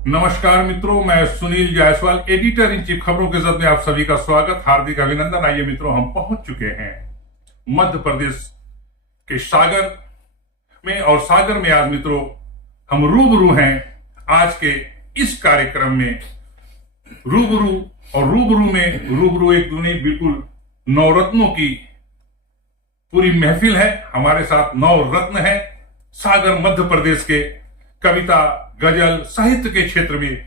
नमस्कार मित्रों, मैं Sunil Jaiswal, editor in chief खबरों के जरिए आप सभी का स्वागत, हार्दिक अभिनंदन। आइए मित्रों, हम पहुंच चुके हैं मध्य प्रदेश के सागर में, और सागर में आज मित्रों हम रूबरू हैं। आज के इस कार्यक्रम में रूबरू एक दूनी बिल्कुल नवरत्नों की पूरी महफिल है। हमारे साथ नवरत्न है सागर मध्य प्रदेश के। कविता, गजल, साहित्य के क्षेत्र में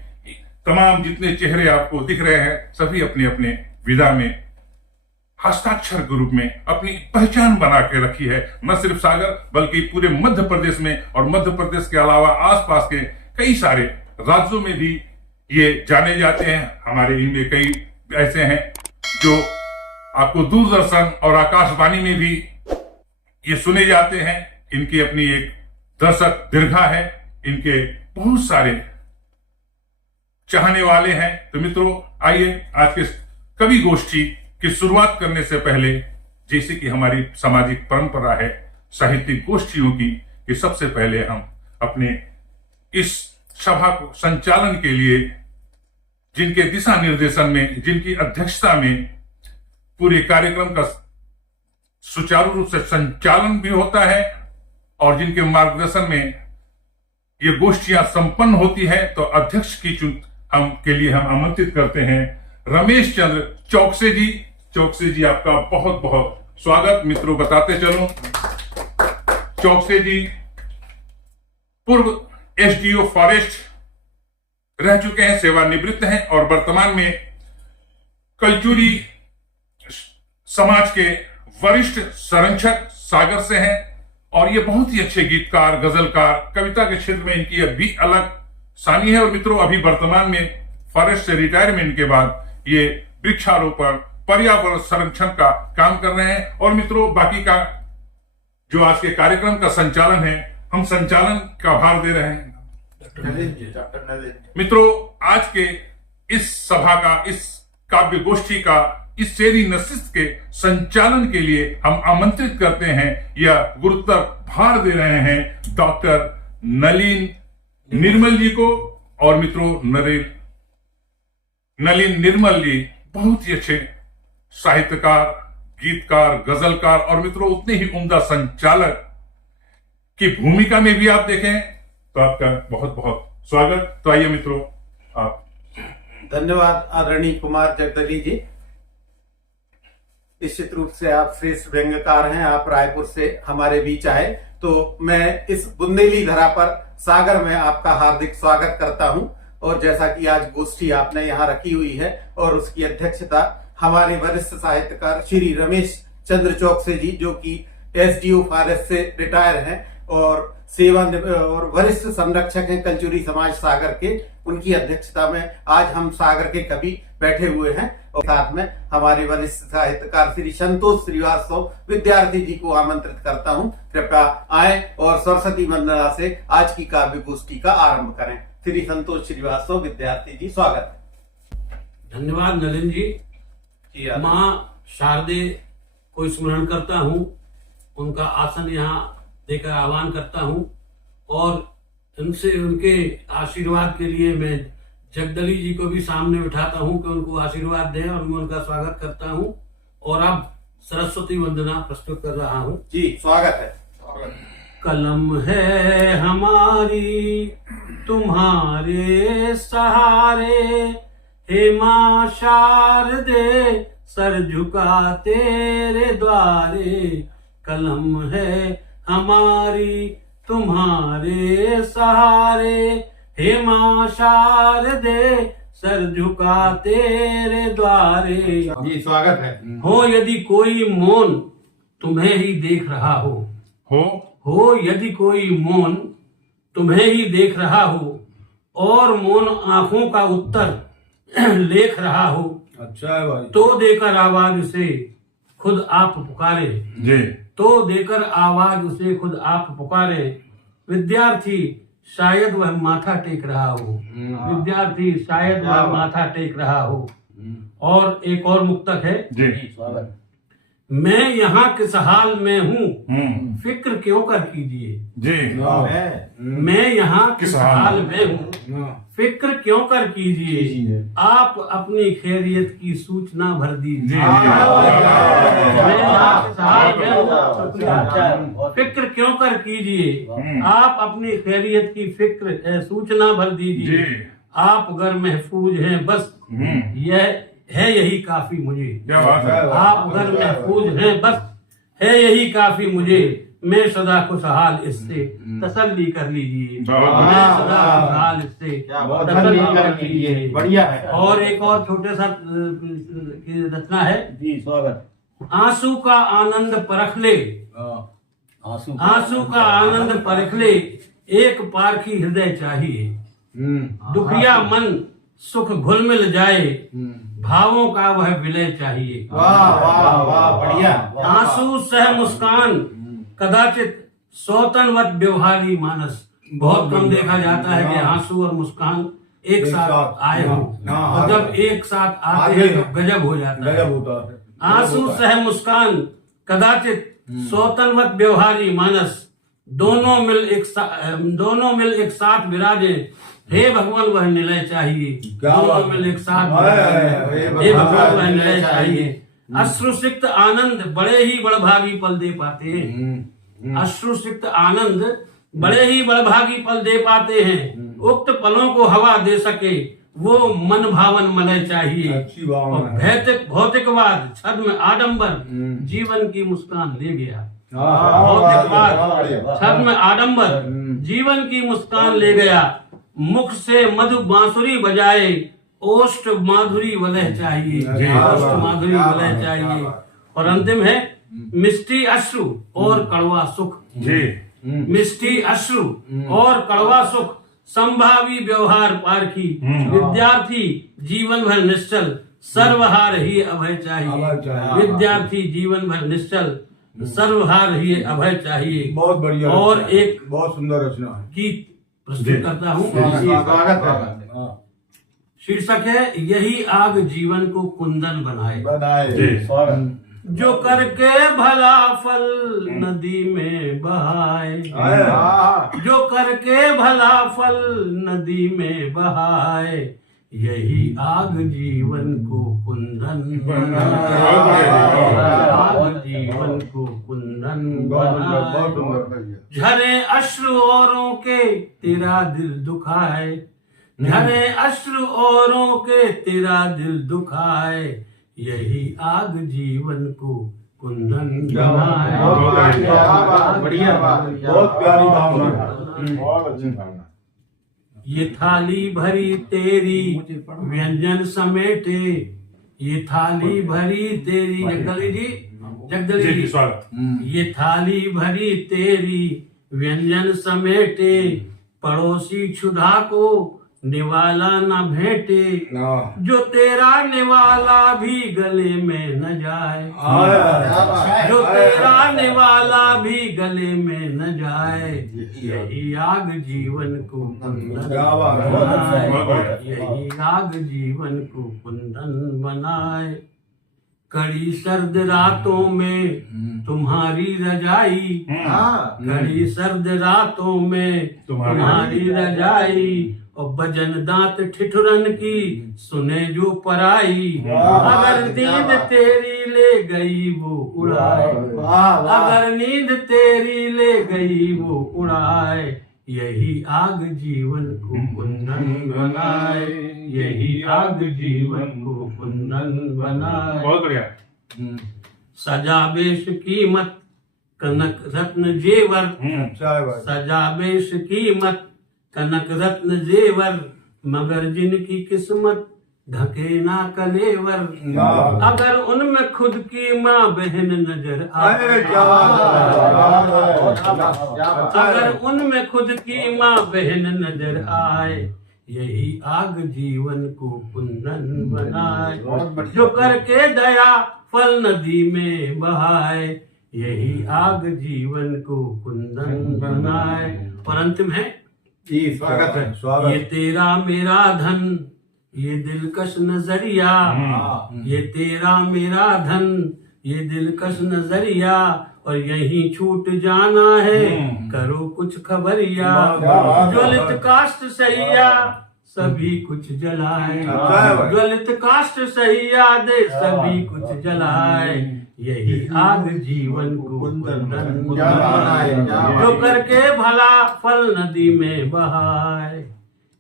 तमाम जितने चेहरे आपको दिख रहे हैं, सभी अपने अपने विधा में हस्ताक्षर के रूप में अपनी पहचान बना के रखी है, न सिर्फ सागर बल्कि पूरे मध्य प्रदेश में, और मध्य प्रदेश के अलावा आसपास के कई सारे राज्यों में भी ये जाने जाते हैं। हमारे इनमें कई ऐसे हैं जो आपको दूरदर्शन और आकाशवाणी में भी ये सुने जाते हैं। इनकी अपनी एक दर्शक दीर्घा है, इनके बहुत सारे चाहने वाले हैं। तो मित्रों, आइए आज के कवि गोष्ठी की शुरुआत करने से पहले, जैसे कि हमारी सामाजिक परंपरा है साहित्यिक गोष्ठियों की, कि सबसे पहले हम अपने इस सभा को संचालन के लिए, जिनके दिशा निर्देशन में, जिनकी अध्यक्षता में पूरे कार्यक्रम का सुचारू रूप से संचालन भी होता है और जिनके मार्गदर्शन में ये गोष्ठियां संपन्न होती है, तो अध्यक्ष की हम के लिए हम आमंत्रित करते हैं रमेश चंद्र चौकसे जी। चौकसे जी, आपका बहुत बहुत स्वागत। मित्रों, बताते चलो, चौकसे जी पूर्व एसडीओ फॉरेस्ट रह चुके हैं, सेवानिवृत्त हैं, और वर्तमान में कलचुरी समाज के वरिष्ठ संरक्षक सागर से हैं। और ये बहुत ही अच्छे गीतकार, गजलकार, कविता के क्षेत्र में इनकी अभी अलग सानी है। और मित्रों, अभी वर्तमान में फॉरेस्ट से रिटायरमेंट के बाद ये वृक्षारोपण, पर्यावरण संरक्षण का काम कर रहे हैं। और मित्रों, बाकी का जो आज के कार्यक्रम का संचालन है, हम संचालन का भार दे रहे हैं मित्रों। आज के इस सभा का, इस काव्य गोष्ठी का, इस शेरी नशिस्त के संचालन के लिए हम आमंत्रित करते हैं, यह गुरुत्व भार दे रहे हैं डॉक्टर नलिन निर्मल जी को। और मित्रों, नलिन निर्मल जी बहुत ही अच्छे साहित्यकार, गीतकार, गजलकार, और मित्रों उतने ही उम्दा संचालक की भूमिका में भी आप देखें, तो आपका बहुत बहुत स्वागत। तो आइए मित्रों, आप। धन्यवाद आदरणीय कुमार जगदली जी। निश्चित रूप से आप श्रेष्ठ व्यंग्यकार हैं। आप रायपुर से हमारे बीच आए, तो मैं इस बुंदेली धरा पर सागर में आपका हार्दिक स्वागत करता हूं। और जैसा कि आज गोष्ठी आपने यहाँ रखी हुई है और उसकी अध्यक्षता हमारे वरिष्ठ साहित्यकार श्री रमेश चंद्र चौकसे जी, जो कि एसडीओ फॉरेस्ट से रिटायर हैं और और वरिष्ठ संरक्षक हैं कलचुरी समाज सागर के, उनकी अध्यक्षता में आज हम सागर के कवि बैठे हुए हैं। और साथ में हमारे वरिष्ठ साहित्यकार श्री संतोष श्रीवास्तव विद्यार्थी जी को आमंत्रित करता हूं, कृपया आए और सरस्वती वंदना से आज की काव्य गोष्ठी का आरंभ करें। श्री संतोष श्रीवास्तव विद्यार्थी जी, स्वागत है। धन्यवाद नलिन जी। माँ शारदे को स्मरण करता हूँ, उनका आसन यहाँ देकर आह्वान करता हूँ, और उनसे उनके आशीर्वाद के लिए मैं जगदली जी को भी सामने बिठाता हूँ कि उनको आशीर्वाद दें, और मैं उनका स्वागत करता हूँ। और अब सरस्वती वंदना प्रस्तुत कर रहा हूँ जी, स्वागत है। कलम है हमारी तुम्हारे सहारे, हे माँ शारदे सर झुका तेरे द्वारे। कलम है हमारी तुम्हारे सहारे, हे माँ शारदे सर झुका तेरे द्वारे। जी, स्वागत है। हो यदि कोई मौन तुम्हें ही देख रहा हो यदि कोई मौन तुम्हें ही देख रहा हो, और मौन आंखों का उत्तर लेख रहा हो, अच्छा है भाई। तो देकर आवाज उसे खुद आप पुकारे जी। तो देकर आवाज उसे खुद आप पुकारे। विद्यार्थी शायद वह माथा टेक रहा हो, विद्यार्थी शायद वह माथा टेक रहा हो। और एक और मुक्तक है जी, मैं यहाँ किस हाल में हूँ, फिक्र क्यों कर कीजिए। जी। मैं यहाँ किस हाल में हूँ, फिक्र क्यों कर कीजिए। आप अपनी खैरियत की सूचना भर दीजिए। मैं यहाँ किस हाल में हूँ, फिक्र क्यों कर कीजिए। आप अपनी खैरियत की सूचना भर दीजिए। आप अगर महफूज हैं बस यह है यही काफी मुझे। क्या बात है। आप अगर महफूज हैं बस है यही काफी मुझे। मैं सदा खुशहाल इससे तसल्ली कर लीजिए। मैं सदा खुशहाल इससे तसल्ली कर लीजिए। बढ़िया है। और एक और छोटे सा की रचना है। जी स्वागत। आंसू का आनंद परख ले, आंसू का आनंद परख ले, एक पारखी हृदय चाहिए। दुखिया मन सुख घुल मिल जाए, भावों का वह विलय चाहिए। वाह वाह वाह बढ़िया। आंसू सह मुस्कान कदाचित सौतनवत व्यवहारी मानस। बहुत कम देखा जाता है कि आंसू और मुस्कान एक साथ आए हों, और जब एक साथ आते हैं तो गजब हो जाता है। आंसू सह मुस्कान कदाचित सौतनवत व्यवहारी मानस, दोनों मिल एक साथ विराजे। हे भगवान वह निलय चाहिए। दोनों मिल एक साथ हे भगवान वह निलय चाहिए। अश्रुसिक्त आनंद बड़े ही बड़भागी पल दे पाते हैं। अश्रुसिक्त आनंद बड़े ही बड़भागी पल दे पाते हैं। उक्त पलों को हवा दे सके वो मन भावन मलय चाहिए। और भौतिकवाद छद्म आडंबर जीवन की मुस्कान ले गया। भौतिकवाद छद्म आडंबर जीवन की मुस्कान ले गया। मुख से मधु बांसुरी बजाए, ओष्ठ माधुरी वलय चाहिए। ओष्ठ माधुरी वलय चाहिए। और अंतिम है मिष्टी अश्रु और कड़वा सुख। मिष्टी अश्रु और कड़वा सुख, संभावी व्यवहार पारखी। विद्यार्थी जीवन भर निश्चल, सर्वहार ही अभय चाहिए। विद्यार्थी जीवन भर निश्चल, सर्वहार ही अभय चाहिए। बहुत बढ़िया। और एक बहुत सुंदर रचना है। गीत प्रस्तुत करता हूँ। स्वागत है। शीर्षक है यही आग जीवन को कुंदन बनाए। स्वागत। जो करके भला फल नदी में बहाए, जो करके भला फल नदी में बहाए, यही आग जीवन को कुंदन बनाए। आग जीवन को कुंदन बनाए। झरे अश्रु औरों के तेरा दिल दुखाए, झरे अश्रु औरों के तेरा दिल दुखाए, यही आग जीवन को कुंदन बनाए। बढ़िया। बहुत प्यारी भावना। बहुत अच्छी भावना। ये थाली भरी तेरी व्यंजन समेटे, ये थाली भरी तेरी जगदली जी स्वागत। ये थाली भरी तेरी व्यंजन समेटे, पड़ोसी क्षुधा को निवाला न भेंटे, जो तेरा निवाला भी गले में न जाए। जो तेरा निवाला भी गले में न जाए, यही आग जीवन को कुंदन बनाए। यही आग जीवन को कुंदन बनाए। कड़ी सर्द रातों में तुम्हारी रजाई, कड़ी सर्द रातों में तुम्हारी रजाई, और बजन दांत ठिठुरन की सुने जो पराई। अगर नींद तेरी ले गई वो उड़ाए, अगर नींद तेरी ले गई वो उड़ाए, यही आग जीवन को कुंदन बनाए। यही आग जीवन को कुंदन बनाए। बहुत बढ़िया। सजा बेश कीमत कनक रत्न जेवर, सजा बेश कीमत कनक रत्न जेवर, मगर जिनकी किस्मत ढके ना कलेवर, अगर उनमें खुद की माँ बहन नजर आए, अगर उनमें खुद की माँ बहन नजर आए, यही आग जीवन को कुंदन बनाए। जो करके दया फल नदी में बहाए, यही आग जीवन को कुंदन बनाए। और अंतिम है जी स्वागत है। स्वागत। ये तेरा मेरा धन ये दिलकश नजरिया, ये तेरा मेरा धन ये दिलकश नजरिया और यहीं छूट जाना है, करो कुछ खबरिया, ज्वलित काष्ठ सैया सभी कुछ जलाए, ज्वलित काष्ठ सैया दे सभी कुछ जलाए, यही आग जीवन को कुंदन जो करके भला फल नदी में बहाए,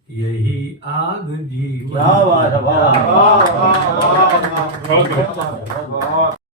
यही आग जीवन। बहुत बहुत